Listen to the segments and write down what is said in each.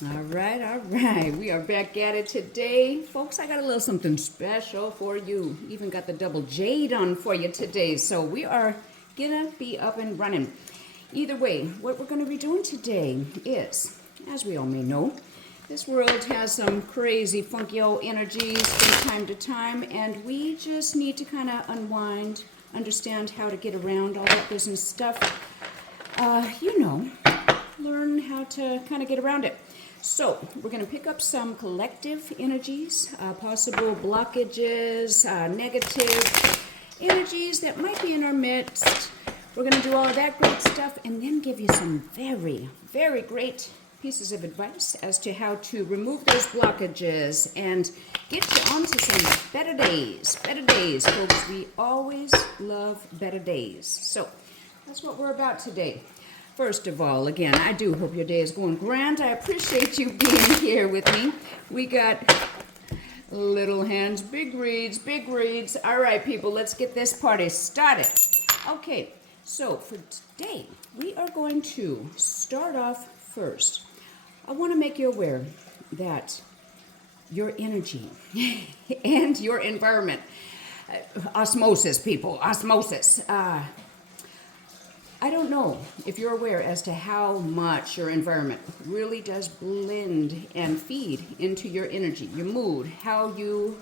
All right, all right. We are back at it today. Folks, I got a little something special for you. Even got the double jade on for you today. So we are gonna be up and running. Either way, what we're gonna be doing today is, as we all may know, this world has some crazy funky old energies from time to time, and we just need to kind of unwind, understand how to get around all that business stuff. Learn how to kind of get around it. So we're going to pick up some collective energies, possible blockages, negative energies that might be in our midst. We're going to do all of that great stuff and then give you some very, very great pieces of advice as to how to remove those blockages and get you onto some better days. Better days, folks. We always love better days. So that's what we're about today. First of all, again, I do hope your day is going grand. I appreciate you being here with me. We got little hands, big reads, big reads. All right, people, let's get this party started. Okay, so for today, we are going to start off first. I want to make you aware that your energy and your environment, osmosis, people, osmosis, I don't know if you're aware as to how much your environment really does blend and feed into your energy, your mood, how you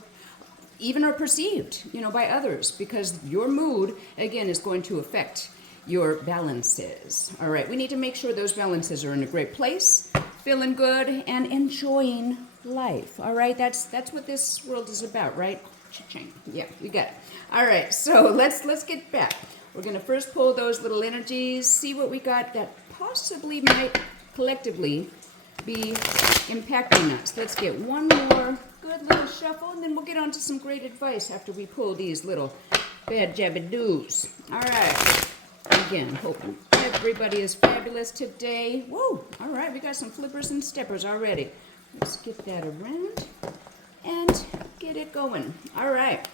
even are perceived, by others, because your mood, again, is going to affect your balances. All right, we need to make sure those balances are in a great place, feeling good, and enjoying life. All right, that's what this world is about, right? Cha-ching. Yeah, you got it. All right, so let's get back. We're going to first pull those little energies, see what we got that possibly might collectively be impacting us. Let's get one more good little shuffle, and then we'll get on to some great advice after we pull these little bad jabba-doos. All right. Again, hoping everybody is fabulous today. Whoa. All right, we got some flippers and steppers already. Let's get that around and get it going. All right.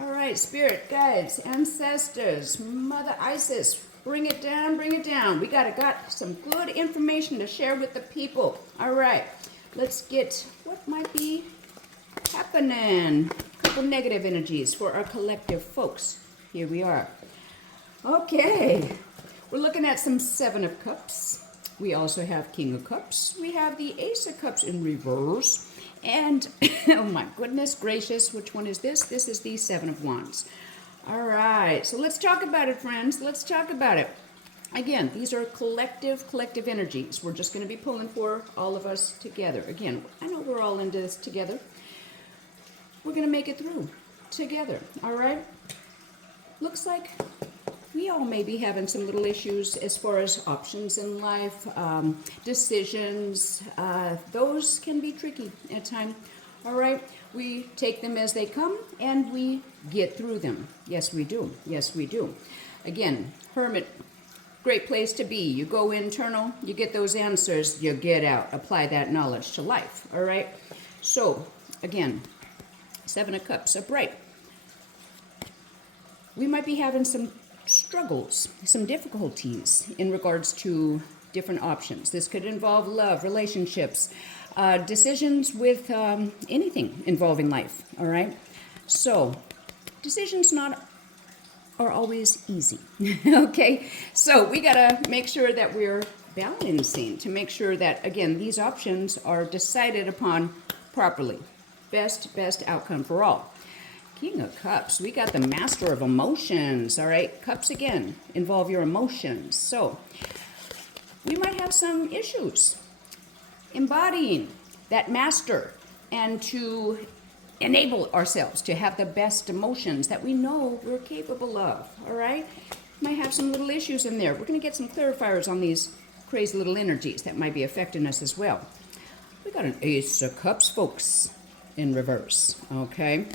All right, spirit guides, ancestors, Mother Isis, bring it down, bring it down. We got some good information to share with the people. All right, let's get what might be happening. A couple negative energies for our collective folks. Here we are. Okay, we're looking at some Seven of Cups. We also have King of Cups. We have the Ace of Cups in reverse. And, oh my goodness gracious, which one is this? This is the Seven of Wands. All right, so let's talk about it, friends. Let's talk about it. Again, these are collective energies. We're just going to be pulling for all of us together. Again, I know we're all into this together. We're going to make it through together, all right? Looks like we all may be having some little issues as far as options in life, decisions. Those can be tricky at times. All right, we take them as they come and we get through them. Yes, we do. Yes, we do. Again, Hermit, great place to be. You go internal, you get those answers, you get out. Apply that knowledge to life. All right. So, again, Seven of Cups, upright. We might be having some struggles, some difficulties in regards to different options. This could involve love, relationships, decisions with anything involving life, all right? So, decisions are always easy, okay? So, we got to make sure that we're balancing to make sure that, again, these options are decided upon properly. Best outcome for all. King of Cups, we got the Master of Emotions, all right? Cups, again, involve your emotions. So, we might have some issues embodying that master and to enable ourselves to have the best emotions that we know we're capable of, all right? Might have some little issues in there. We're going to get some clarifiers on these crazy little energies that might be affecting us as well. We got an Ace of Cups, folks, in reverse, okay?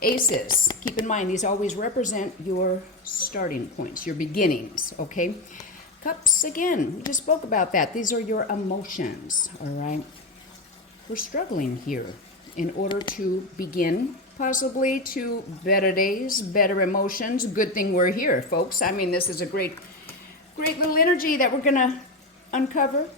Aces, keep in mind, these always represent your starting points, your beginnings, okay? Cups, again, we just spoke about that. These are your emotions, all right? We're struggling here in order to begin, possibly to better days, better emotions. Good thing we're here, folks. I mean, this is a great little energy that we're going to uncover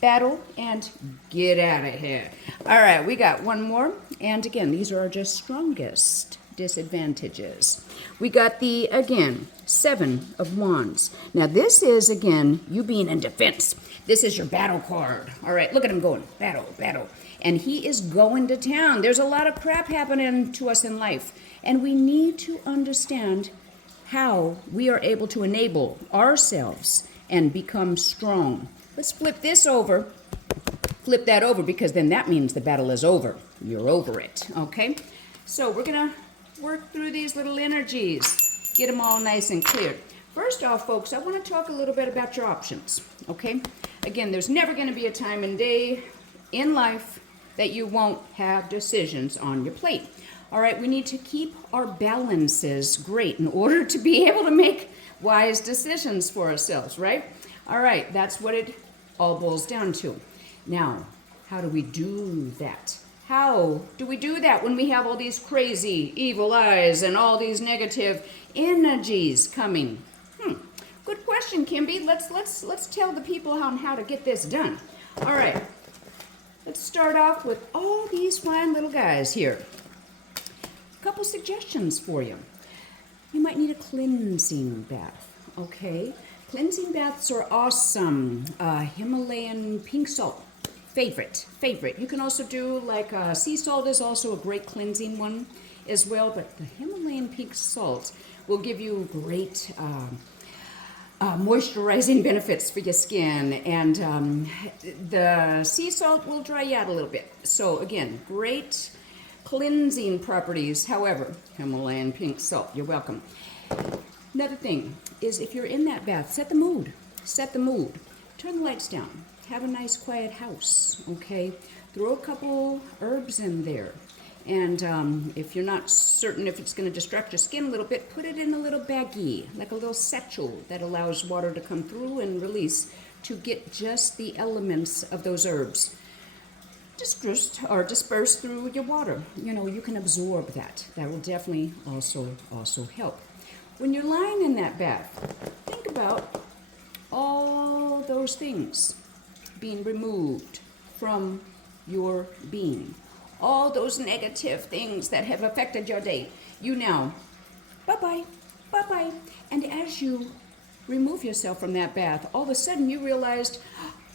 battle, and get out of here. All right, we got one more. And again, these are our just strongest disadvantages. We got the, again, 7 of Wands. Now, this is, again, you being in defense. This is your battle card. All right, look at him going. Battle, battle. And he is going to town. There's a lot of crap happening to us in life. And we need to understand how we are able to enable ourselves and become strong. Let's flip this over. Flip that over, because then that means the battle is over. You're over it, okay? So we're going to work through these little energies, get them all nice and clear. First off, folks, I want to talk a little bit about your options, okay? Again, there's never going to be a time and day in life that you won't have decisions on your plate. All right, we need to keep our balances great in order to be able to make wise decisions for ourselves, right? All right, that's what it all boils down to. Now, how do we do that? How do we do that when we have all these crazy evil eyes and all these negative energies coming? Good question, Kimby. Let's tell the people how to get this done. All right, let's start off with all these fine little guys here. A couple suggestions for you. You might need a cleansing bath, okay? Cleansing baths are awesome. Himalayan pink salt, favorite. You can also do like sea salt is also a great cleansing one as well, but the Himalayan pink salt will give you great moisturizing benefits for your skin, and the sea salt will dry you out a little bit. So again, great cleansing properties. However, Himalayan pink salt, you're welcome. Another thing is, if you're in that bath, set the mood. Turn the lights down. Have a nice quiet house, okay? Throw a couple herbs in there. And if you're not certain if it's going to distract your skin a little bit, put it in a little baggie, like a little satchel that allows water to come through and release to get just the elements of those herbs dispersed through your water. You know, you can absorb that. That will definitely also help. When you're lying in that bath, think about all those things being removed from your being. All those negative things that have affected your day. You now, bye-bye. And as you remove yourself from that bath, all of a sudden you realized,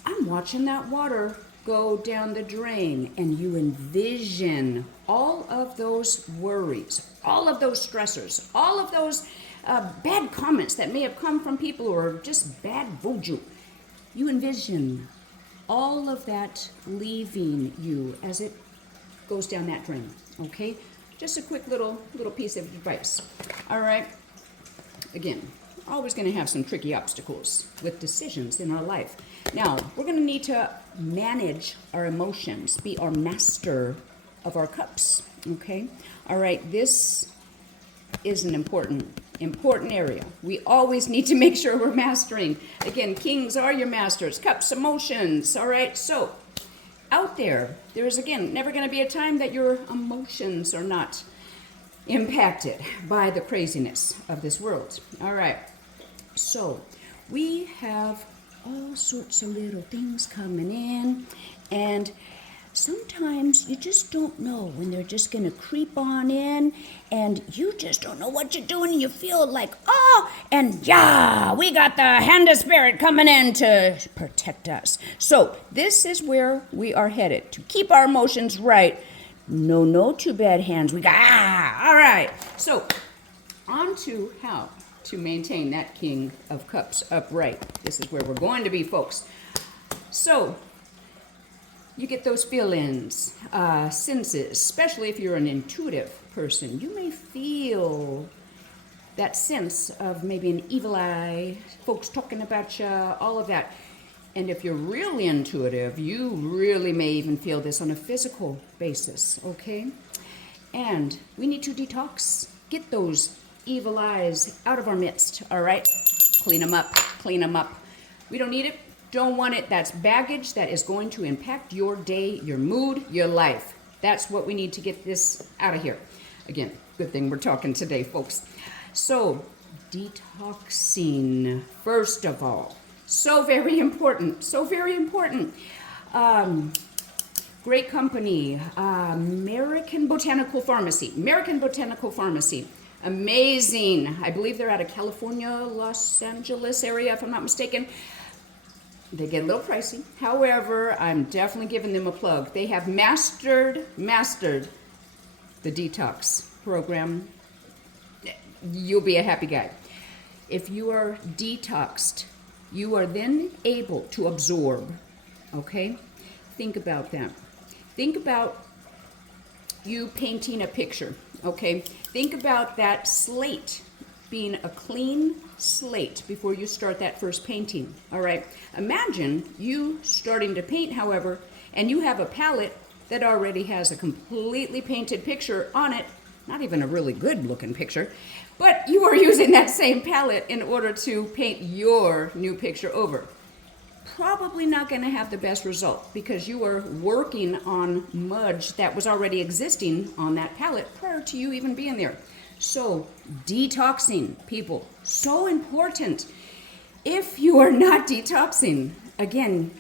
I'm watching that water go down the drain, and you envision all of those worries, all of those stressors, all of those bad comments that may have come from people who are just bad voodoo. You envision all of that leaving you as it goes down that drain, okay? Just a quick little piece of advice. All right, again, always going to have some tricky obstacles with decisions in our life. Now, we're going to need to manage our emotions, be our master of our cups, okay? All right, this is an important area. We always need to make sure we're mastering. Again, kings are your masters, cups, emotions, all right? So, out there is, again, never going to be a time that your emotions are not impacted by the craziness of this world. All right, so we have all sorts of little things coming in, and sometimes you just don't know when they're just going to creep on in, and you just don't know what you're doing, and you feel like, oh, and yeah, we got the hand of spirit coming in to protect us. So this is where we are headed, to keep our emotions right. No too bad hands. We got, all right. So on to how to maintain that King of Cups upright. This is where we're going to be, folks. So you get those feel-ins, senses, especially if you're an intuitive person. You may feel that sense of maybe an evil eye, folks talking about you, all of that. And if you're really intuitive, you really may even feel this on a physical basis, okay? And we need to detox, get those evil eyes out of our midst, all right? Clean them up. We don't need it. Don't want it. That's baggage that is going to impact your day, your mood, your life. That's what we need to get this out of here. Again, good thing we're talking today, folks. So, detoxing, first of all. So very important. So very important. Great company, American Botanical Pharmacy. American Botanical Pharmacy. Amazing. I believe they're out of California, Los Angeles area, if I'm not mistaken. They get a little pricey. However, I'm definitely giving them a plug. They have mastered the detox program. You'll be a happy guy. If you are detoxed, you are then able to absorb. Okay? Think about that. Think about you painting a picture. Okay? Think about that slate being a clean slate before you start that first painting. All right? Imagine you starting to paint, however, and you have a palette that already has a completely painted picture on it. Not even a really good looking picture, but you are using that same palette in order to paint your new picture over. Probably not going to have the best result because you are working on smudge that was already existing on that palette prior to you even being there. So detoxing, people, so important. If you are not detoxing, again,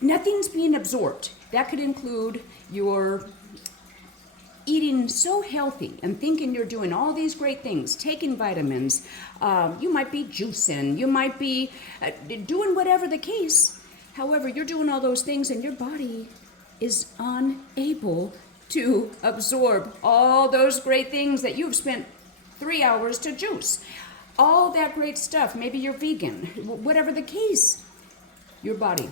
nothing's being absorbed. That could include your eating so healthy and thinking you're doing all these great things, taking vitamins, you might be juicing, you might be doing whatever the case. However, you're doing all those things and your body is unable to absorb all those great things that you've spent 3 hours to juice. All that great stuff, maybe you're vegan, whatever the case. Your body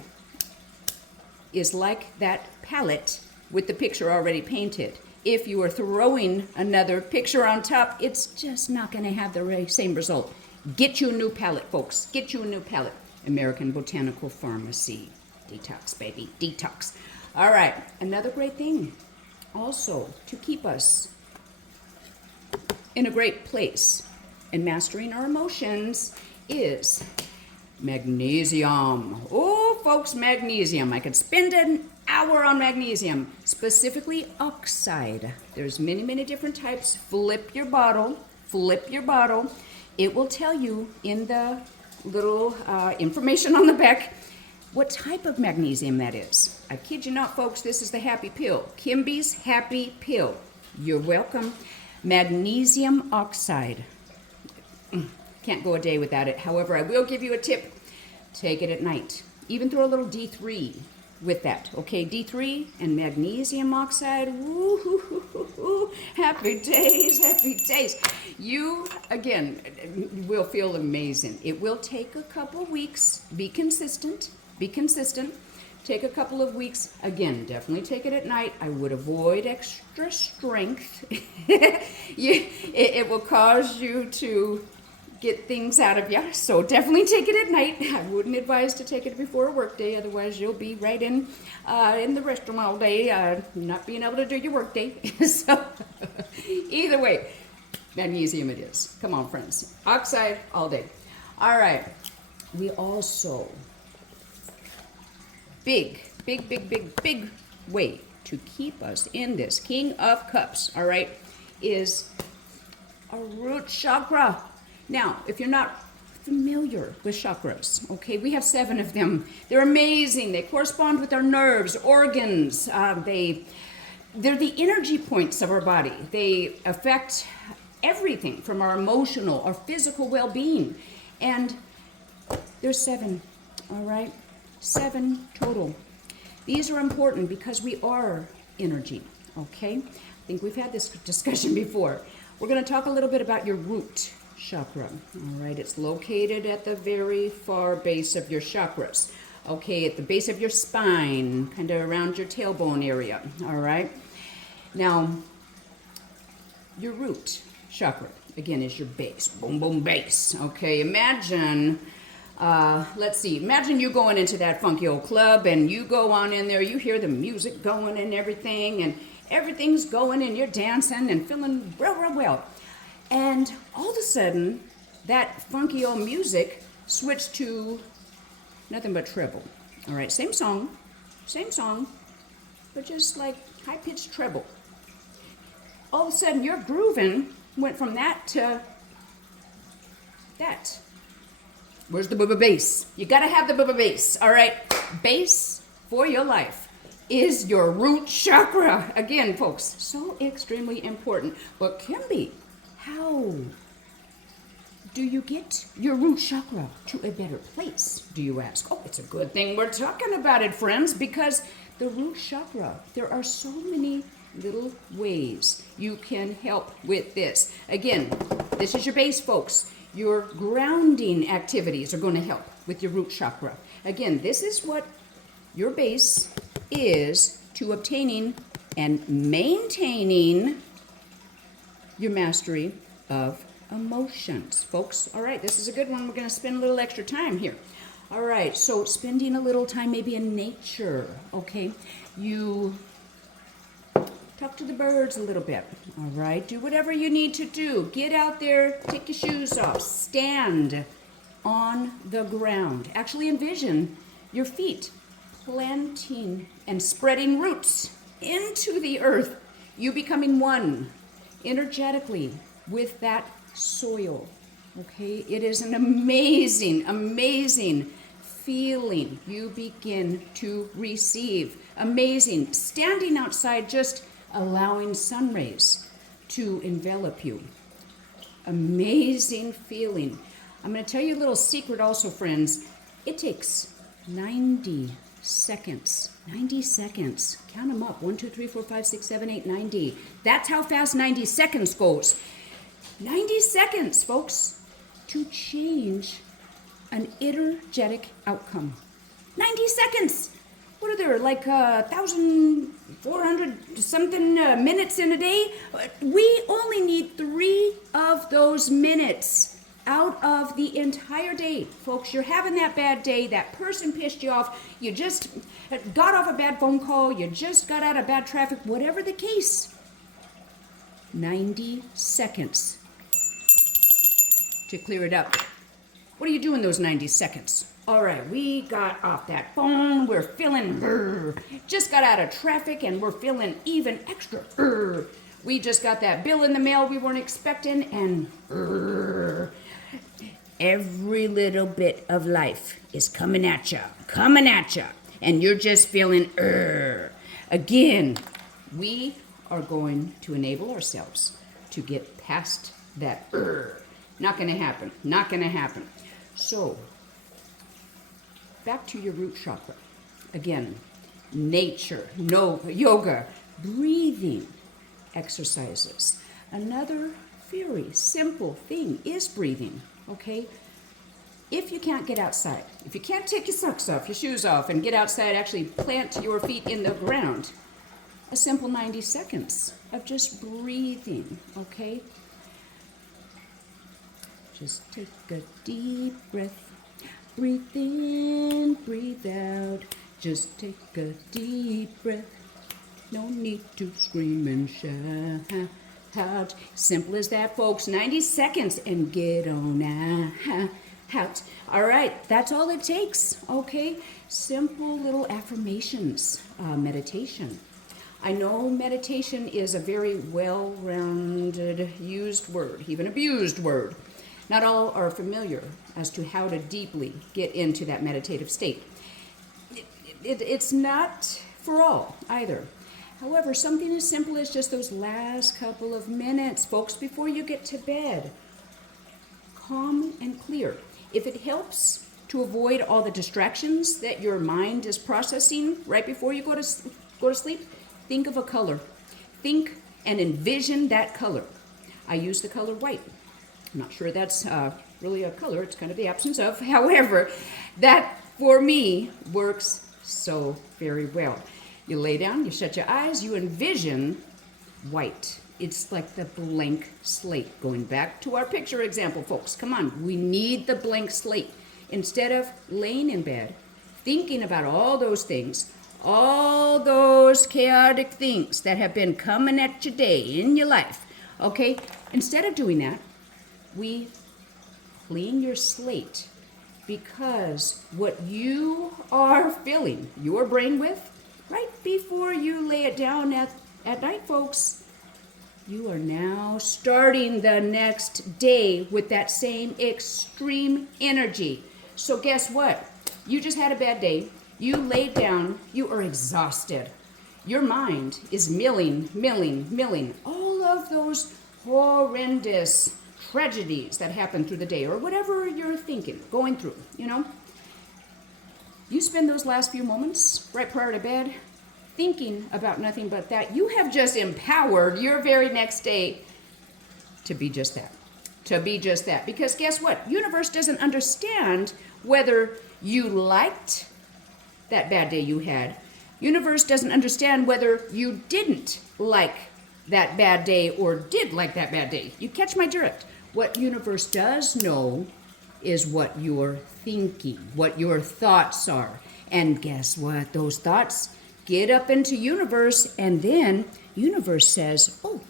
is like that palette with the picture already painted. If you are throwing another picture on top, it's just not going to have the same result. Get you a new palette, folks. Get you a new palette. American Botanical Pharmacy. Detox, baby. Detox. All right. Another great thing also to keep us in a great place and mastering our emotions is magnesium. Oh, folks, magnesium. I could spend an hour on magnesium, specifically oxide. There's many, many different types. Flip your bottle. It will tell you in the little information on the back what type of magnesium that is. I kid you not, folks, this is the happy pill. Kimby's happy pill. You're welcome. Magnesium oxide. Can't go a day without it. However, I will give you a tip. Take it at night. Even throw a little D3 with that. Okay, D3 and magnesium oxide. Woo-hoo-hoo-hoo-hoo. Happy days, happy days. You, again, will feel amazing. It will take a couple of weeks. Be consistent. Be consistent. Take a couple of weeks. Again, definitely take it at night. I would avoid extra strength. It will cause you to get things out of you. So definitely take it at night. I wouldn't advise to take it before a work day. Otherwise, you'll be right in the restroom all day, not being able to do your work day. So either way, magnesium it is. Come on, friends. Oxide all day. All right. We also, big way to keep us in this King of Cups, all right, is a root chakra. Now, if you're not familiar with chakras, okay, we have 7 of them. They're amazing. They correspond with our nerves, organs. They're the energy points of our body. They affect everything from our emotional, our physical well-being. And there's 7, all right? 7 total. These are important because we are energy, okay? I think we've had this discussion before. We're going to talk a little bit about your root chakra, all right? It's located at the very far base of your chakras, okay? At the base of your spine, kind of around your tailbone area, all right? Now, your root chakra, again, is your base. Boom, boom, base, okay? Imagine... let's see, imagine you going into that funky old club and you go on in there, you hear the music going and everything's going and you're dancing and feeling real well. And all of a sudden, that funky old music switched to nothing but treble. All right, same song, but just like high-pitched treble. All of a sudden, your grooving went from that to that. Where's the booba base? You gotta have the booba base, all right? Base for your life is your root chakra. Again, folks, so extremely important. But Kimby, how do you get your root chakra to a better place, do you ask? Oh, it's a good thing we're talking about it, friends, because the root chakra, there are so many little ways you can help with this. Again, this is your base, folks. Your grounding activities are going to help with your root chakra. Again, this is what your base is to obtaining and maintaining your mastery of emotions, folks. All right, this is a good one. We're going to spend a little extra time here. All right, so spending a little time maybe in nature, okay? You talk to the birds a little bit, all right? Do whatever you need to do. Get out there, take your shoes off, stand on the ground. Actually envision your feet planting and spreading roots into the earth. You becoming one energetically with that soil, okay? It is an amazing, amazing feeling you begin to receive. Amazing. Standing outside, just allowing sun rays to envelop you. Amazing feeling. I'm going to tell you a little secret also, friends. It takes 90 seconds. 90 seconds. Count them up. 1, 2, 3, 4, 5, 6, 7, 8, 90. That's how fast 90 seconds goes. 90 seconds, folks, to change an energetic outcome. 90 seconds. What are there, like 1,400 something minutes in a day? We only need 3 of those minutes out of the entire day. Folks, you're having that bad day, that person pissed you off, you just got off a bad phone call, you just got out of bad traffic, whatever the case. 90 seconds to clear it up. What do you do in those 90 seconds? All right, we got off that phone, we're feeling just got out of traffic and we're feeling even extra we just got that bill in the mail we weren't expecting, and every little bit of life is coming at you, and you're just feeling Again, we are going to enable ourselves to get past that Not gonna happen, not gonna happen. So, back to your root chakra. Again, nature, yoga, breathing exercises. Another very simple thing is breathing, okay? If you can't get outside, if you can't take your socks off, your shoes off, and get outside, actually plant your feet in the ground, a simple 90 seconds of just breathing, okay? Just take a deep breath. Breathe in, breathe out. Just take a deep breath. No need to scream and shout. Simple as that, folks. 90 seconds and get on out. All right, that's all it takes, okay? Simple little affirmations, meditation. I know meditation is a very well-rounded, used word, even abused word. Not all are familiar as to how to deeply get into that meditative state. It's not for all either. However, something as simple as just those last couple of minutes, folks, before you get to bed, calm and clear. If it helps to avoid all the distractions that your mind is processing right before you go to sleep, think of a color. Think and envision that color. I use the color white. I'm not sure that's really a color. It's kind of the absence of. However, that for me works so very well. You lay down, you shut your eyes, you envision white. It's like the blank slate. Going back to our picture example, folks. Come on, we need the blank slate. Instead of laying in bed, thinking about all those things, all those chaotic things that have been coming at your day in your life, okay? Instead of doing that, we clean your slate, because what you are filling your brain with right before you lay it down at night, folks, you are now starting the next day with that same extreme energy. So guess what? You just had a bad day. You laid down. You are exhausted. Your mind is milling all of those horrendous tragedies that happen through the day or whatever you're thinking, going through, you know. You spend those last few moments right prior to bed thinking about nothing but that. You have just empowered your very next day to be just that. To be just that. Because guess what? Universe doesn't understand whether you liked that bad day you had. Universe doesn't understand whether you didn't like that bad day or did like that bad day. You catch my drift. What universe does know is what you're thinking, what your thoughts are. And guess what? Those thoughts get up into universe, and then universe says, oh,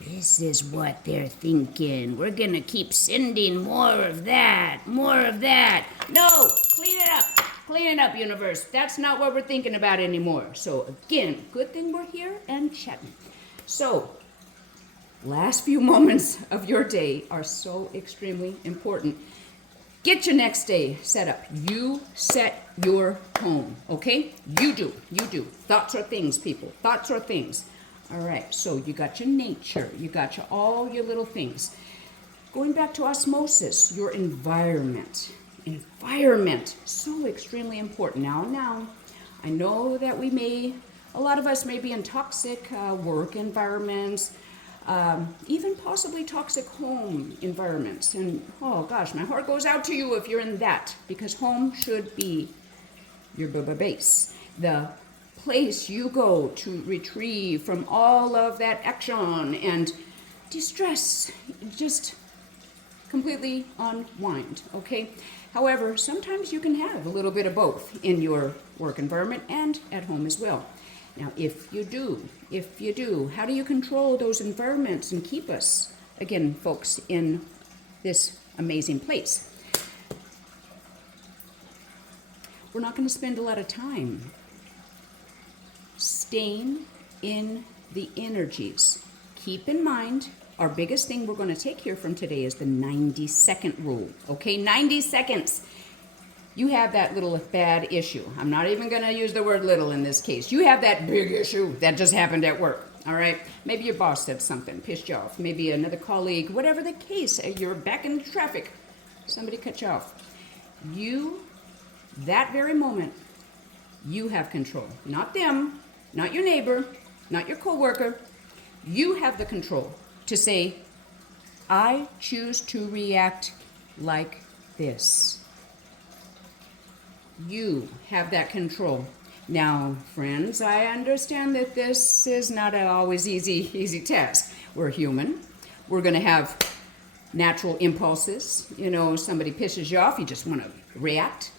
this is what they're thinking. We're going to keep sending more of that, more of that. No, clean it up. Clean it up, universe. That's not what we're thinking about anymore. So again, good thing we're here and chatting. So last few moments of your day are so extremely important. Get your next day set up. You set your tone, okay? You do. Thoughts are things, people. Thoughts are things. All right, so you got your nature. You got all your little things. Going back to osmosis, your environment. Environment, so extremely important. Now, I know that a lot of us may be in toxic work environments, even possibly toxic home environments. And oh gosh, my heart goes out to you if you're in that, because home should be your base, the place you go to retrieve from all of that action and distress, just completely unwind, okay? However, sometimes you can have a little bit of both in your work environment and at home as well. Now, if you do, how do you control those environments and keep us, again, folks, in this amazing place? We're not going to spend a lot of time staying in the energies. Keep in mind, our biggest thing we're going to take here from today is the 90-second rule. Okay, 90 seconds. You have that little bad issue. I'm not even going to use the word little in this case. You have that big issue that just happened at work. All right, maybe your boss said something, pissed you off. Maybe another colleague, whatever the case. You're back in traffic. Somebody cut you off. That very moment, you have control. Not them, not your neighbor, not your coworker. You have the control to say, I choose to react like this. You have that control. Now, friends, I understand that this is not an always easy task. We're human. We're going to have natural impulses. You know, somebody pisses you off, you just want to react.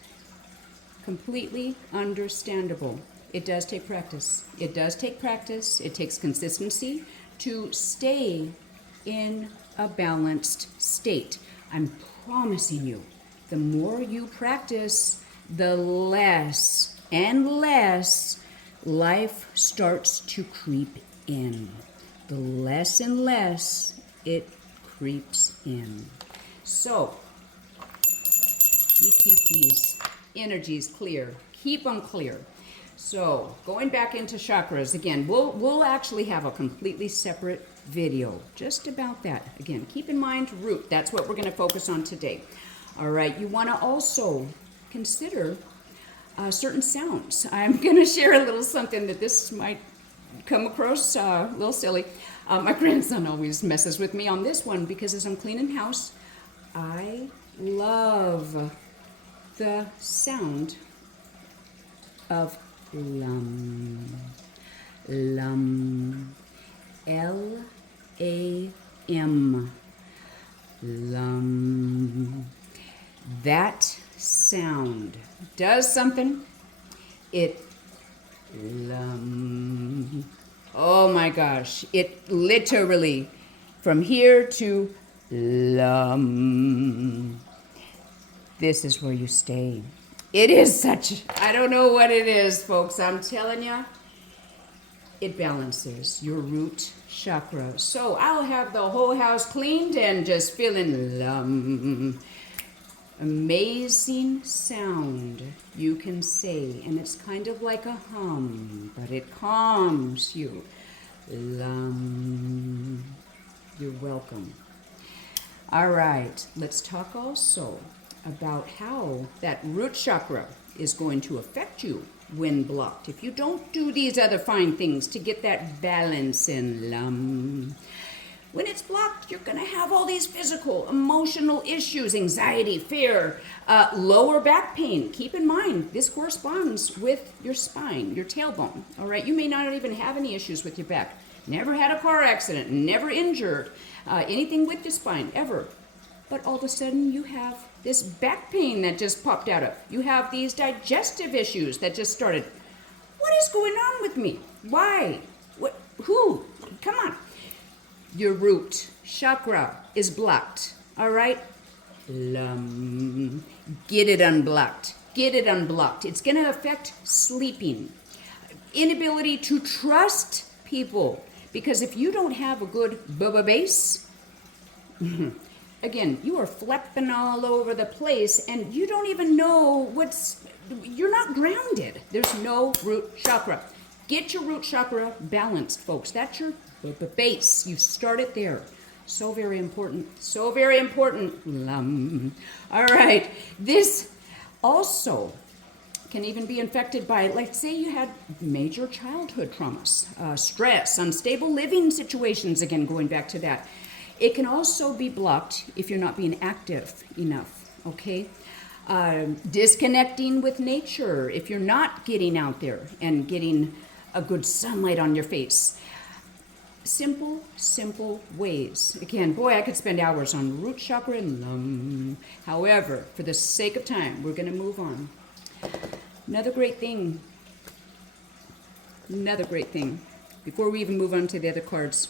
Completely understandable. It does take practice. It does take practice. It takes consistency to stay in a balanced state. I'm promising you, the more you practice, the less and less life starts to creep in. The less and less it creeps in. So, we keep these energies clear. Keep them clear. So, going back into chakras, again, we'll actually have a completely separate video just about that. Again, keep in mind root. That's what we're going to focus on today. All right, you want to also consider certain sounds. I'm going to share a little something that this might come across a little silly. My grandson always messes with me on this one because as I'm cleaning house, I love the sound of lum. Lum. L-A-M. Lum. That sound does something. Oh my gosh. It literally, from here to lum. This is where you stay. It is such, I don't know what it is, folks. I'm telling you, it balances your root chakra. So I'll have the whole house cleaned and just feeling lum. amazing sound you can say, and it's kind of like a hum, but it calms you. Lum. You're welcome. All right, let's talk also about how that root chakra is going to affect you when blocked. If you don't do these other fine things to get that balance in, lum. When it's blocked, you're going to have all these physical, emotional issues, anxiety, fear, lower back pain. Keep in mind, this corresponds with your spine, your tailbone. All right, you may not even have any issues with your back. Never had a car accident, never injured anything with your spine, ever. But all of a sudden, you have this back pain that just popped out of. You have these digestive issues that just started. What is going on with me? Why? What? Who? Come on. Your root chakra is blocked, all right? Get it unblocked. Get it unblocked. It's going to affect sleeping, inability to trust people, because if you don't have a good base, again, you are flipping all over the place, and you don't even know you're not grounded. There's no root chakra. Get your root chakra balanced, folks. That's your base. You start it there. So very important. So very important. All right. This also can even be infected by, like, say you had major childhood traumas, stress, unstable living situations, again, going back to that. It can also be blocked if you're not being active enough, okay? Disconnecting with nature, if you're not getting out there and getting a good sunlight on your face. Simple ways. Again, boy, I could spend hours on root chakra and However, for the sake of time, we're going to move on. Another great thing, before we even move on to the other cards,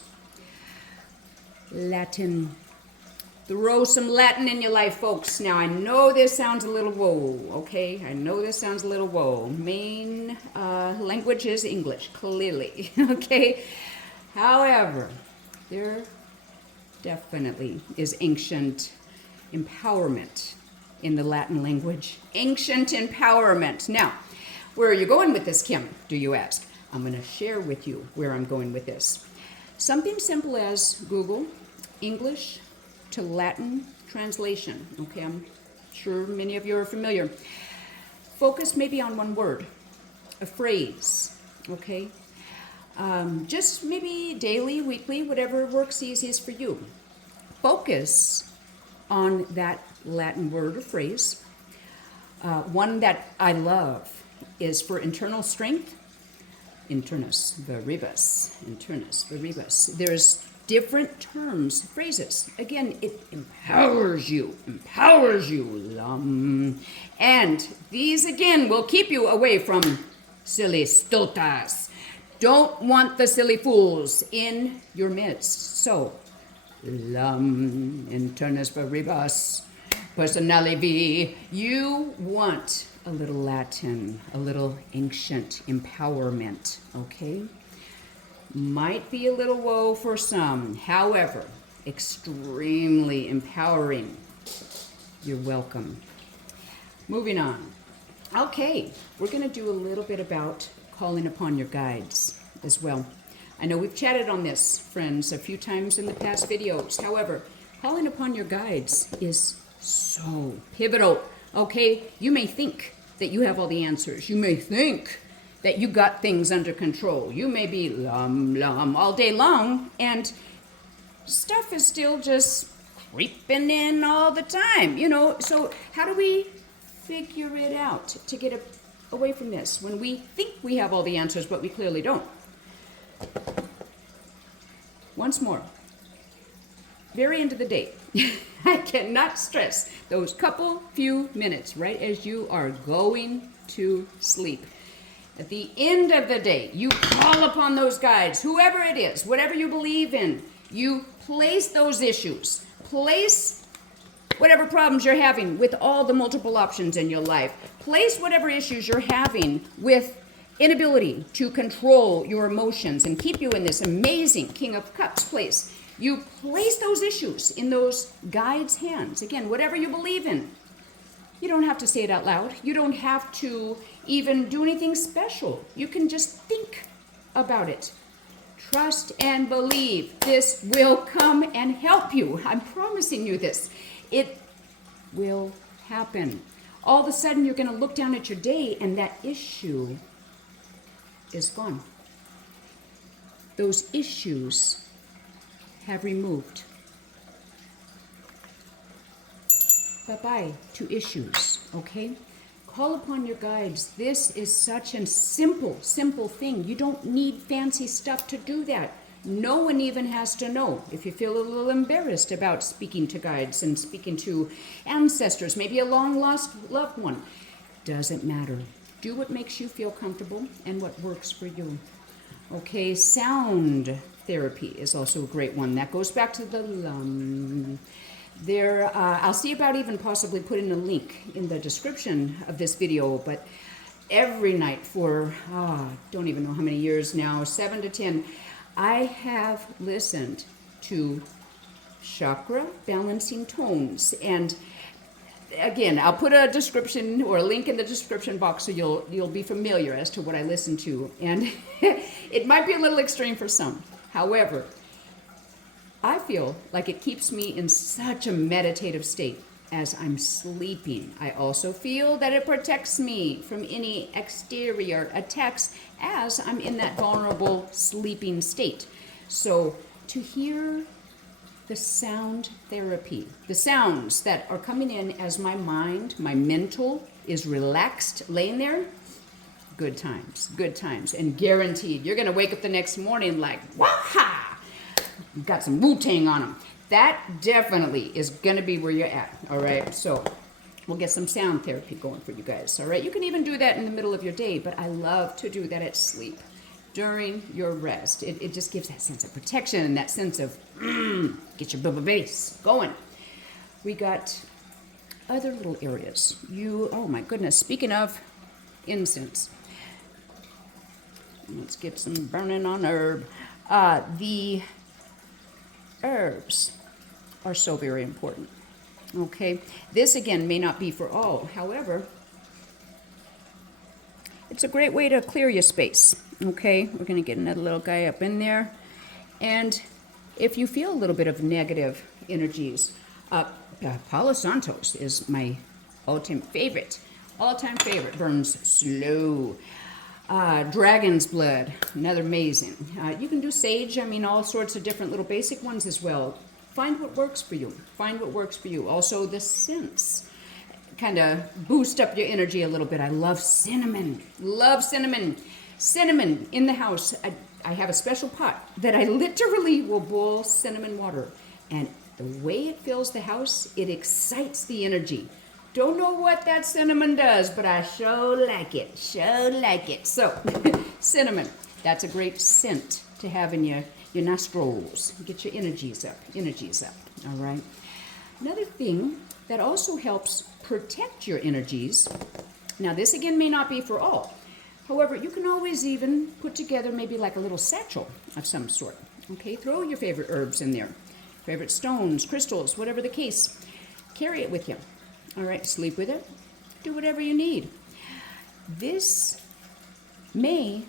Latin. Throw some Latin in your life, folks. Now, I know this sounds a little whoa, okay? I know this sounds a little whoa. Main language is English, clearly, okay? However, there definitely is ancient empowerment in the Latin language. Ancient empowerment. Now, where are you going with this, Kim, do you ask? I'm going to share with you where I'm going with this. Something simple as Google English to Latin translation. Okay, I'm sure many of you are familiar. Focus maybe on one word, a phrase, okay? Just maybe daily, weekly, whatever works easiest for you. Focus on that Latin word or phrase. One that I love is for internal strength, internus viribus, internus viribus. There's different terms, phrases. Again, it empowers you. And these, again, will keep you away from silly stotas. Don't want the silly fools in your midst. So, internus viribus, personality. You want a little Latin, a little ancient empowerment, okay? Might be a little woe for some, however, extremely empowering. You're welcome. Moving on. Okay, we're going to do a little bit about calling upon your guides as well. I know we've chatted on this, friends, a few times in the past videos. However, calling upon your guides is so pivotal, okay? You may think that you have all the answers. You may think that you got things under control. You may be all day long, and stuff is still just creeping in all the time, you know. So how do we figure it out to get away from this when we think we have all the answers, but we clearly don't? Once more, very end of the day, I cannot stress those few minutes right as you are going to sleep. At the end of the day, you call upon those guides, whoever it is, whatever you believe in. You place those issues, place whatever problems you're having with all the multiple options in your life. Place whatever issues you're having with inability to control your emotions and keep you in this amazing King of Cups place. You place those issues in those guides' hands. Again, whatever you believe in. You don't have to say it out loud. You don't have to even do anything special. You can just think about it. Trust and believe this will come and help you. I'm promising you this. It will happen. All of a sudden, you're going to look down at your day and that issue is gone. Those issues have removed. Bye-bye to issues, okay? Call upon your guides. This is such a simple thing. You don't need fancy stuff to do that. No one even has to know. If you feel a little embarrassed about speaking to guides and speaking to ancestors, maybe a long-lost loved one, doesn't matter. Do what makes you feel comfortable and what works for you. Okay, sound therapy is also a great one. That goes back to the I'll see about even possibly putting a link in the description of this video, but every night for, don't even know how many years now, 7 to 10, I have listened to chakra balancing tones. And again, I'll put a description or a link in the description box so you'll be familiar as to what I listen to. And it might be a little extreme for some. However, I feel like it keeps me in such a meditative state as I'm sleeping. I also feel that it protects me from any exterior attacks as I'm in that vulnerable sleeping state. So to hear the sound therapy, the sounds that are coming in as my mind, my mental is relaxed, laying there, good times, and guaranteed you're gonna wake up the next morning like, wah-ha! Got some Wu-Tang on them. That definitely is going to be where you're at, all right? So we'll get some sound therapy going for you guys, all right? You can even do that in the middle of your day, but I love to do that at sleep during your rest. It just gives that sense of protection and that sense of, get your bubba bass going. We got other little areas. Oh my goodness, speaking of incense, let's get some burning on herb. The herbs are so very important. Okay, this again may not be for all. However, it's a great way to clear your space. Okay, we're going to get another little guy up in there. And if you feel a little bit of negative energies, Palo Santos is my all-time favorite. All-time favorite. Burns slow. Dragon's blood, another amazing. You can do sage, all sorts of different little basic ones as well. Find what works for you. Find what works for you. Also, the scents kind of boost up your energy a little bit. I love cinnamon. Love cinnamon. Cinnamon in the house. I have a special pot that I literally will boil cinnamon water. And the way it fills the house, it excites the energy. Don't know what that cinnamon does, but I sure like it. Sure like it. So, cinnamon. That's a great scent to have in your nostrils. Get your energies up. All right. Another thing that also helps protect your energies. Now, this again may not be for all. However, you can always even put together maybe like a little satchel of some sort. Okay, throw your favorite herbs in there. Favorite stones, crystals, whatever the case. Carry it with you. All right, sleep with it. Do whatever you need. This may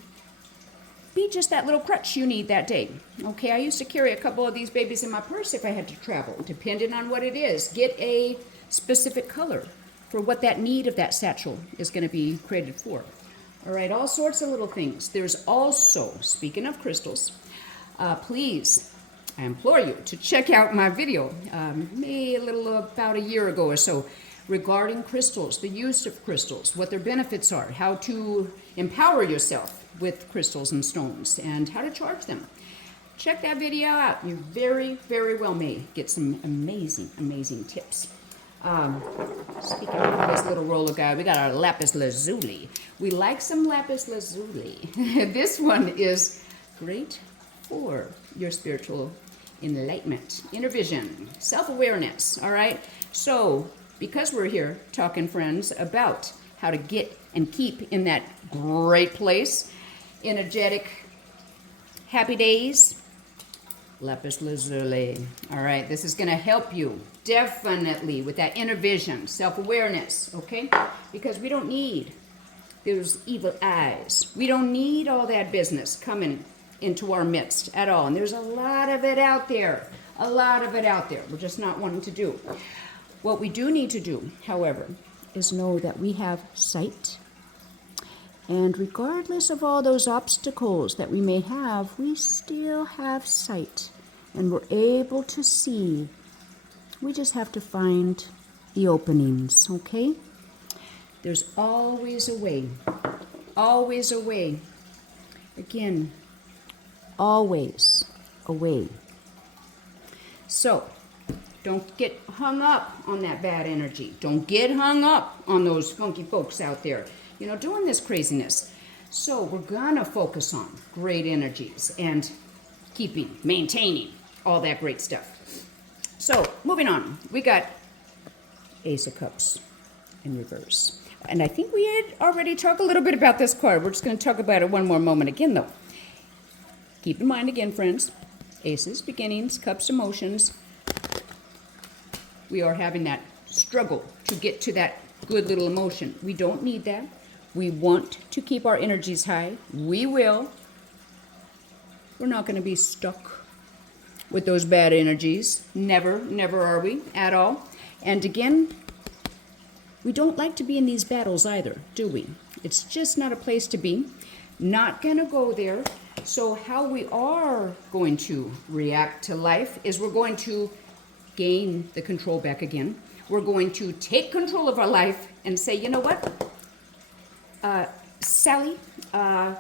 be just that little crutch you need that day. Okay, I used to carry a couple of these babies in my purse if I had to travel, depending on what it is. Get a specific color for what that need of that satchel is going to be created for. All right, all sorts of little things. There's also, speaking of crystals, please, I implore you to check out my video, maybe about a year ago or so, regarding crystals, the use of crystals, what their benefits are, how to empower yourself with crystals and stones, and how to charge them. Check that video out. You very, very well may get some amazing, amazing tips. Speaking of this little roller guy, we got our lapis lazuli. We like some lapis lazuli. This one is great for your spiritual enlightenment, inner vision, self-awareness, all right? So, because we're here talking, friends, about how to get and keep in that great place, energetic, happy days, Lapis lazuli. All right, this is going to help you definitely with that inner vision, self-awareness, okay? Because we don't need those evil eyes. We don't need all that business coming into our midst at all. And there's a lot of it out there. A lot of it out there. We're just not wanting to do. What we do need to do, however, is know that we have sight. And regardless of all those obstacles that we may have, we still have sight. And we're able to see. We just have to find the openings, okay? There's always a way. Always a way. Again, always a way. So, don't get hung up on that bad energy. Don't get hung up on those funky folks out there, you know, doing this craziness. So we're gonna focus on great energies and maintaining all that great stuff. So, moving on, we got Ace of Cups in reverse. And I think we had already talked a little bit about this card. We're just going to talk about it one more moment again, though. Keep in mind again, friends, aces, beginnings, cups, emotions. We are having that struggle to get to that good little emotion. We don't need that. We want to keep our energies high. We will. We're not going to be stuck with those bad energies. Never, never are we at all. And again, we don't like to be in these battles either, do we? It's just not a place to be. Not going to go there. So how we are going to react to life is we're going to gain the control back again. We're going to take control of our life and say, you know what? Sally,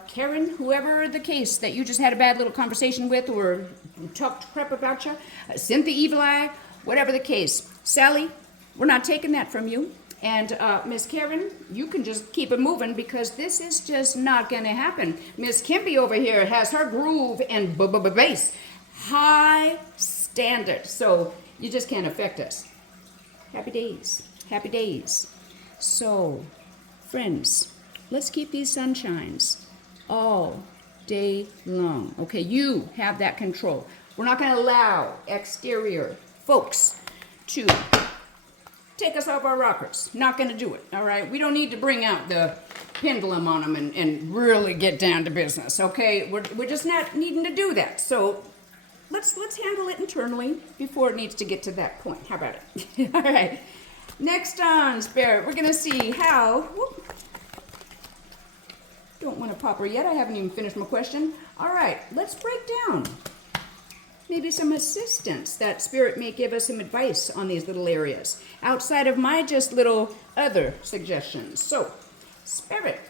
Karen, whoever the case that you just had a bad little conversation with or talked crap about you, sent the evil eye, whatever the case. Sally, we're not taking that from you. And Miss Karen, you can just keep it moving because this is just not going to happen. Miss Kimpy over here has her groove and bass. High standard. So you just can't affect us. Happy days. Happy days. So, friends, let's keep these sunshines all day long. Okay, you have that control. We're not going to allow exterior folks to take us off our rockers. Not going to do it, all right? We don't need to bring out the pendulum on them and really get down to business, okay? We're just not needing to do that. So let's handle it internally before it needs to get to that point. How about it? All right. Next on, Spirit, we're going to see how... Don't want to pop her yet. I haven't even finished my question. All right, let's break down maybe some assistance that Spirit may give us some advice on these little areas outside of my just little other suggestions. So, Spirit,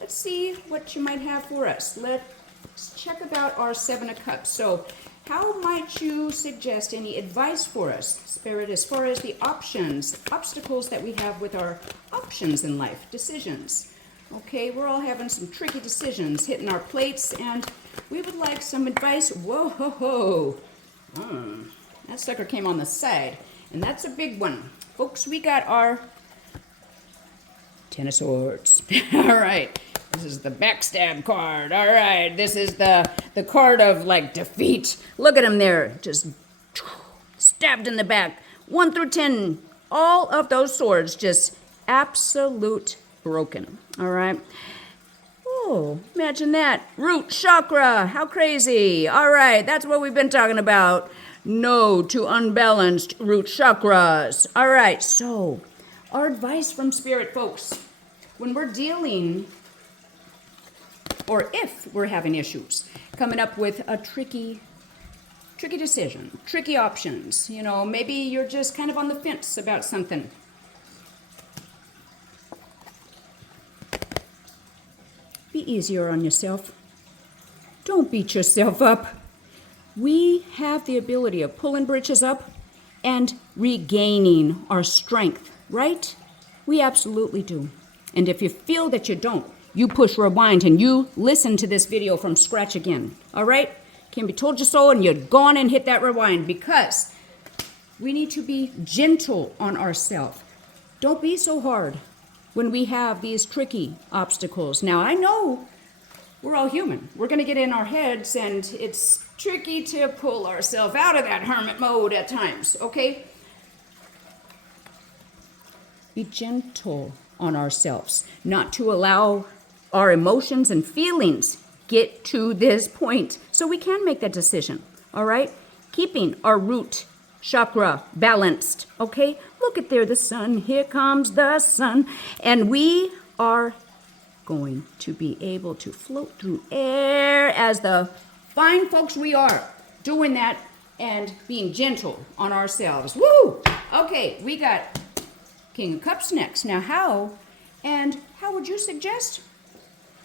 let's see what you might have for us. Let's check about our Seven of Cups. So, how might you suggest any advice for us, Spirit, as far as the options, obstacles that we have with our options in life, decisions? Okay, we're all having some tricky decisions hitting our plates, and we would like some advice. Whoa, ho, ho. That sucker came on the side, and that's a big one. Folks, we got our Ten of Swords. All right, this is the backstab card. All right, this is the card of, like, defeat. Look at him there, just stabbed in the back. 1 through 10, all of those swords just absolute broken. All right. Oh, imagine that. Root chakra. How crazy. All right. That's what we've been talking about. No to unbalanced root chakras. All right. So, our advice from Spirit, folks, when we're dealing, or if we're having issues, coming up with a tricky decision, tricky options, you know, maybe you're just kind of on the fence about something. Be easier on yourself. Don't beat yourself up. We have the ability of pulling britches up and regaining our strength, right? We absolutely do. And if you feel that you don't, you push rewind and you listen to this video from scratch again, all right? Can be told you so, and you'd go on and hit that rewind because we need to be gentle on ourselves. Don't be so hard when we have these tricky obstacles. Now, I know we're all human. We're going to get in our heads, and it's tricky to pull ourselves out of that hermit mode at times, okay? Be gentle on ourselves, not to allow our emotions and feelings get to this point so we can make that decision, all right? Keeping our root chakra balanced, okay? Look at there, the sun. Here comes the sun. And we are going to be able to float through air as the fine folks we are, doing that and being gentle on ourselves. Woo! Okay, we got King of Cups next. Now how would you suggest,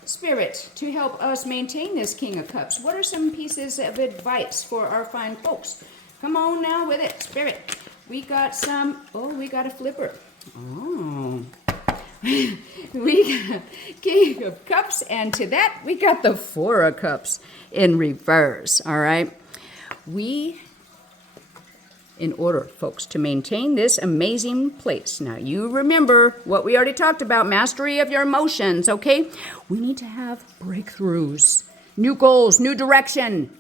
Spirit, to help us maintain this King of Cups? What are some pieces of advice for our fine folks? Come on now with it, Spirit. We got we got a flipper. Oh. We got King of Cups, and to that, we got the Four of Cups in reverse, all right? In order, folks, to maintain this amazing place. Now, you remember what we already talked about, mastery of your emotions, okay? We need to have breakthroughs, new goals, new direction.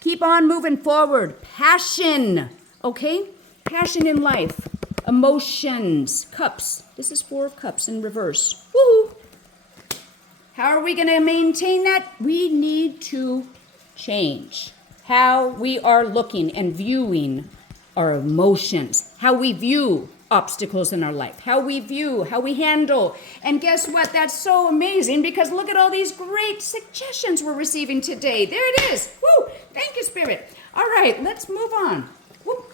Keep on moving forward. Passion, okay? Passion in life, emotions, cups. This is Four of Cups in reverse. Woo! How are we going to maintain that? We need to change how we are looking and viewing our emotions, how we view obstacles in our life, how we handle. And guess what? That's so amazing, because look at all these great suggestions we're receiving today. There it is. Woo! Thank you, Spirit. All right, let's move on. Woo!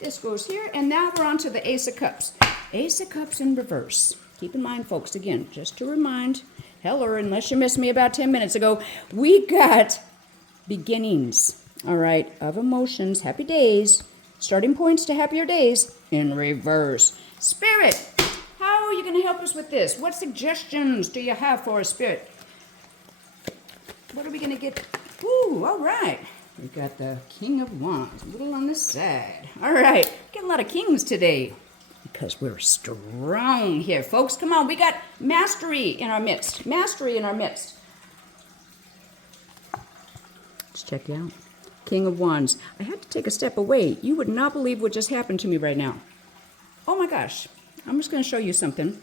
This goes here, and now we're on to the Ace of Cups. Ace of Cups in reverse. Keep in mind, folks, again, just to remind, Heller, unless you missed me about 10 minutes ago, we got beginnings, all right, of emotions, happy days, starting points to happier days in reverse. Spirit, how are you going to help us with this? What suggestions do you have for us, Spirit? What are we going to get? Ooh, all right. We got the King of Wands, a little on the side. All right, get a lot of kings today because we're strong here, folks. Come on, we got mastery in our midst. Mastery in our midst. Let's check you out. King of Wands. I had to take a step away. You would not believe what just happened to me right now. Oh my gosh. I'm just going to show you something.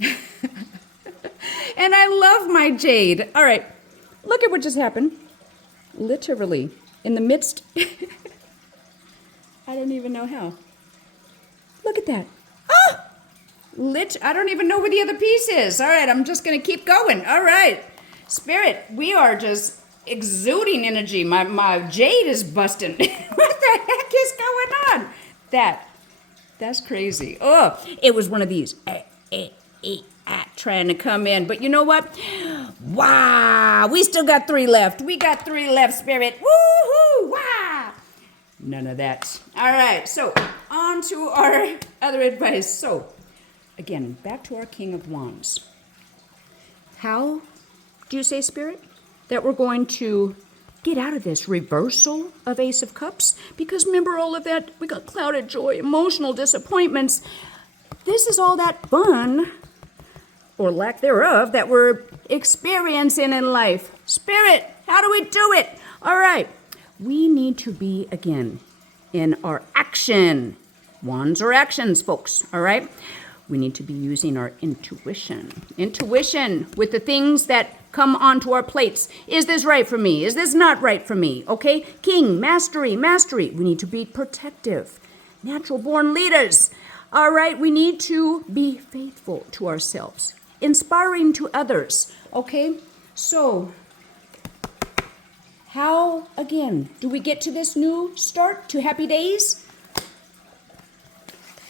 And I love my jade. All right. Look at what just happened. Literally. In the midst. I don't even know how. Look at that. Oh! I don't even know where the other piece is. All right. I'm just going to keep going. All right. Spirit, we are just exuding energy. My jade is busting. What the heck is going on? That's crazy. Oh, it was one of these trying to come in. But you know what? Wow, we still got 3 left. We got 3 left, Spirit. Woohoo! Wow. None of that. All right, so on to our other advice. So again, back to our King of Wands. How do you say, Spirit, that we're going to get out of this reversal of Ace of Cups? Because remember all of that, we got clouded joy, emotional disappointments. This is all that fun, or lack thereof, that we're experiencing in life. Spirit, how do we do it? All right, we need to be, again, in our action. Wands are actions, folks, all right? We need to be using our intuition. Intuition with the things that come onto our plates. Is this right for me? Is this not right for me? Okay? King, mastery. We need to be protective. Natural born leaders. All right? We need to be faithful to ourselves. Inspiring to others. Okay? So, how, again, do we get to this new start to happy days?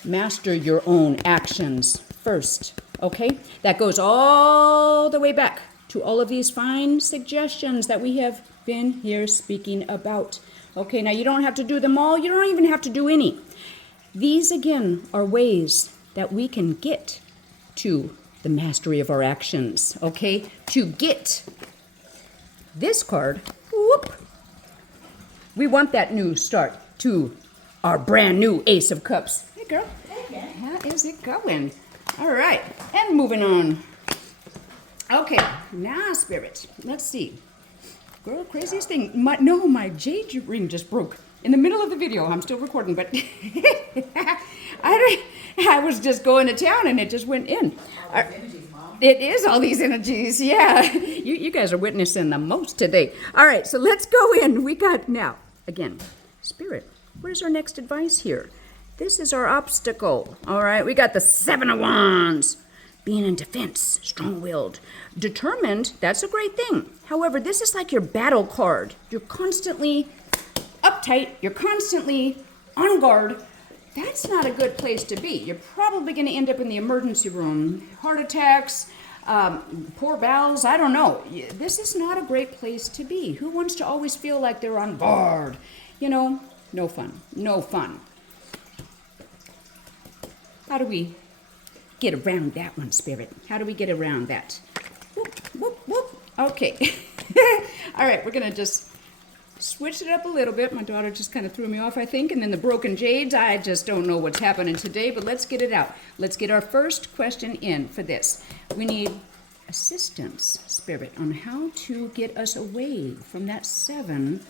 Master your own actions first, okay? That goes all the way back to all of these fine suggestions that we have been here speaking about. Okay, now you don't have to do them all. You don't even have to do any. These, again, are ways that we can get to the mastery of our actions, okay? To get this card, whoop, we want that new start to our brand new Ace of Cups. Hey, girl. Hey, how is it going? All right, and moving on. Okay, now, Spirit, let's see. Girl, craziest thing. My jade ring just broke in the middle of the video. I'm still recording, but I was just going to town and it just went in. It is all these energies, yeah. You guys are witnessing the most today. All right, so let's go in. We got now, again, Spirit, what is our next advice here? This is our obstacle, all right? We got the Seven of Wands. Being in defense, strong-willed, determined, that's a great thing. However, this is like your battle card. You're constantly uptight. You're constantly on guard. That's not a good place to be. You're probably going to end up in the emergency room. Heart attacks, poor bowels, I don't know. This is not a great place to be. Who wants to always feel like they're on guard? You know, no fun. No fun. How do we get around that one, Spirit? How do we get around that? Whoop, whoop, whoop. Okay. All right, we're going to just switch it up a little bit. My daughter just kind of threw me off, I think. And then the broken jades, I just don't know what's happening today, but let's get it out. Let's get our first question in for this. We need assistance, Spirit, on how to get us away from that Seven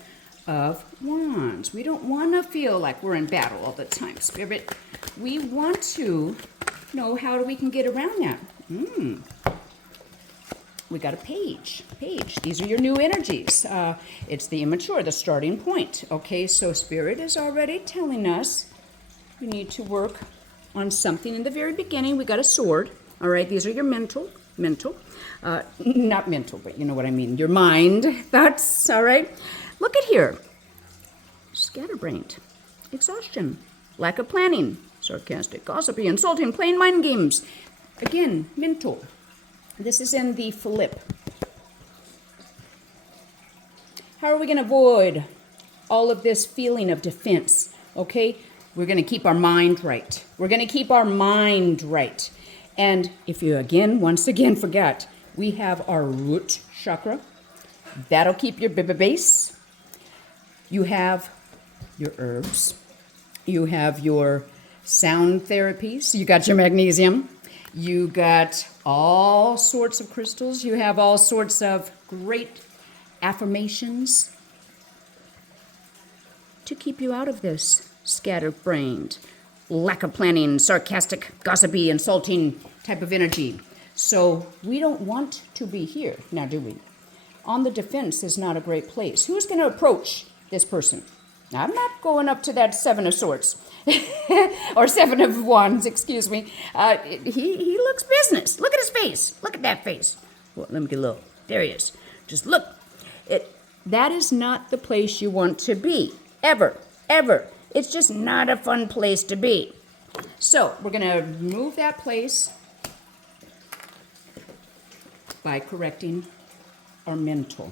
of Wands. We don't want to feel like we're in battle all the time, Spirit. We want to know how we can get around that. We got a page. These are your new energies. It's the immature, the starting point. Okay, so Spirit is already telling us we need to work on something in the very beginning. We got a sword. All right, these are your mental, not mental, but you know what I mean, your mind thoughts. All right, look at here. Scatterbrained, exhaustion, lack of planning, sarcastic, gossipy, insulting, playing mind games. Again, mental. This is in the flip. How are we going to avoid all of this feeling of defense? Okay, we're going to keep our mind right. We're going to keep our mind right. And if you once again forget, we have our root chakra. That'll keep your base. You have your herbs. You have your sound therapies. You got your magnesium. You got all sorts of crystals. You have all sorts of great affirmations to keep you out of this scatterbrained, lack of planning, sarcastic, gossipy, insulting type of energy. So we don't want to be here, now do we? On the defense is not a great place. Who's going to approach this person? I'm not going up to that Seven of Swords. Or Seven of Wands, excuse me. He looks business. Look at his face. Look at that face. Well, let me get a little. There he is. Just look. That is not the place you want to be. Ever. It's just not a fun place to be. So we're going to move that place by correcting our mental.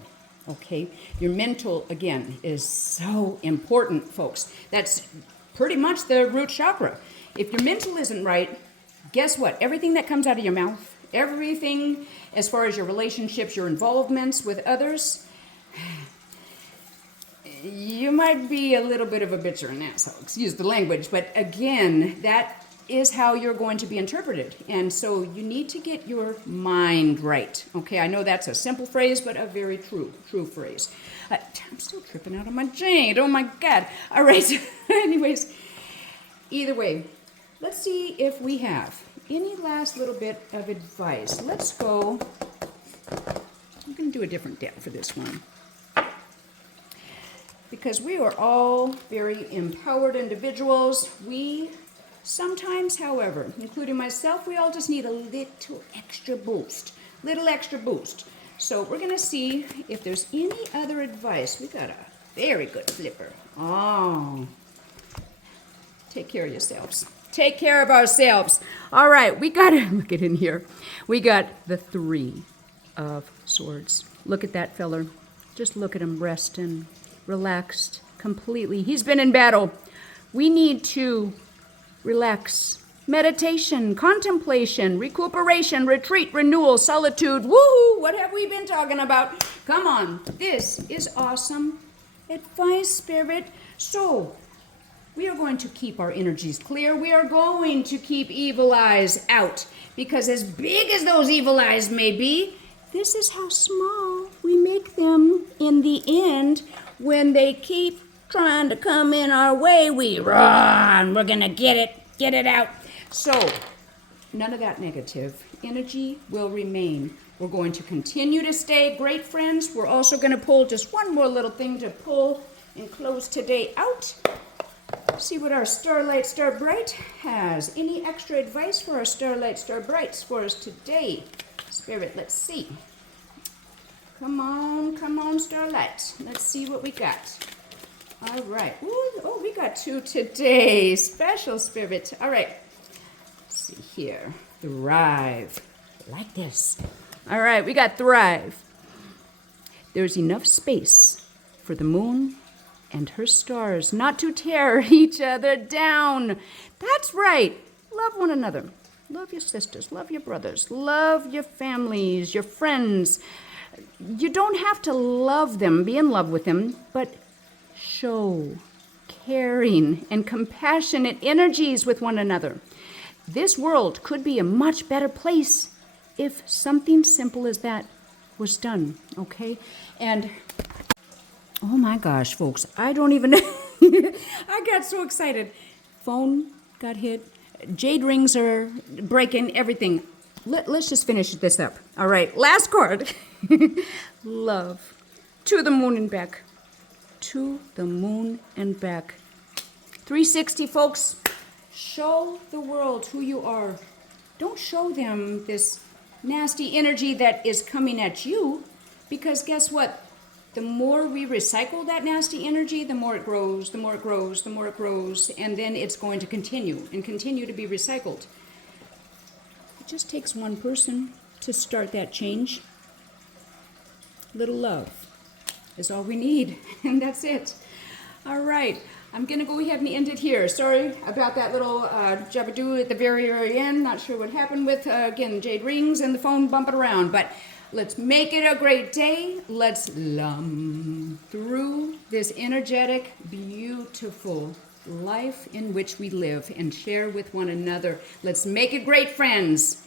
Okay? Your mental, again, is so important, folks. That's pretty much the root chakra. If your mental isn't right, guess what? Everything that comes out of your mouth, everything as far as your relationships, your involvements with others, you might be a little bit of a bitch or an asshole, excuse the language, but again, that is how you're going to be interpreted. And so you need to get your mind right. Okay, I know that's a simple phrase, but a very true phrase. I'm still tripping out on my jade. Oh my God. All right. Anyways, either way, let's see if we have any last little bit of advice. Let's go. I'm going to do a different deck for this one, because we are all very empowered individuals. We sometimes, however, including myself, we all just need a little extra boost. So we're going to see if there's any other advice. We got a very good flipper. Oh, take care of yourselves. Take care of ourselves. All right, we got to look at in here. We got the Three of Swords. Look at that feller. Just look at him resting, relaxed completely. He's been in battle. We need to relax. Meditation, contemplation, recuperation, retreat, renewal, solitude. Woohoo! What have we been talking about? Come on. This is awesome advice, Spirit. So, we are going to keep our energies clear. We are going to keep evil eyes out. Because as big as those evil eyes may be, this is how small we make them in the end. When they keep trying to come in our way, we run. We're going to get it out. So, none of that negative energy will remain. We're going to continue to stay great friends. We're also going to pull just one more little thing to pull and close today out. See what our Starlight Star Bright has. Any extra advice for our Starlight Star Brights for us today? Spirit, let's see. Come on, Starlight. Let's see what we got. All right. Ooh, oh, we got 2 today. Special Spirit. All right. Let's see here. Thrive. Like this. All right, we got thrive. There's enough space for the moon and her stars not to tear each other down. That's right. Love one another. Love your sisters. Love your brothers. Love your families, your friends. You don't have to love them, be in love with them, but show caring and compassionate energies with one another. This world could be a much better place if something simple as that was done, okay? And oh my gosh, folks, I don't even, I got so excited. Phone got hit. Jade rings are breaking, everything. Let's just finish this up. All right, last card. Love. To the moon and back. To the moon and back. 360, folks. Show the world who you are. Don't show them this nasty energy that is coming at you, because guess what? The more we recycle that nasty energy, the more it grows, the more it grows, the more it grows, and then it's going to continue and continue to be recycled. It just takes one person to start that change. Little love is all we need, and that's it. All right, I'm going to go ahead and end it here. Sorry about that little jabadoo at the very, very end. Not sure what happened with, again, Jade rings and the phone bumping around, but let's make it a great day. Let's lum through this energetic, beautiful life in which we live and share with one another. Let's make it great, friends.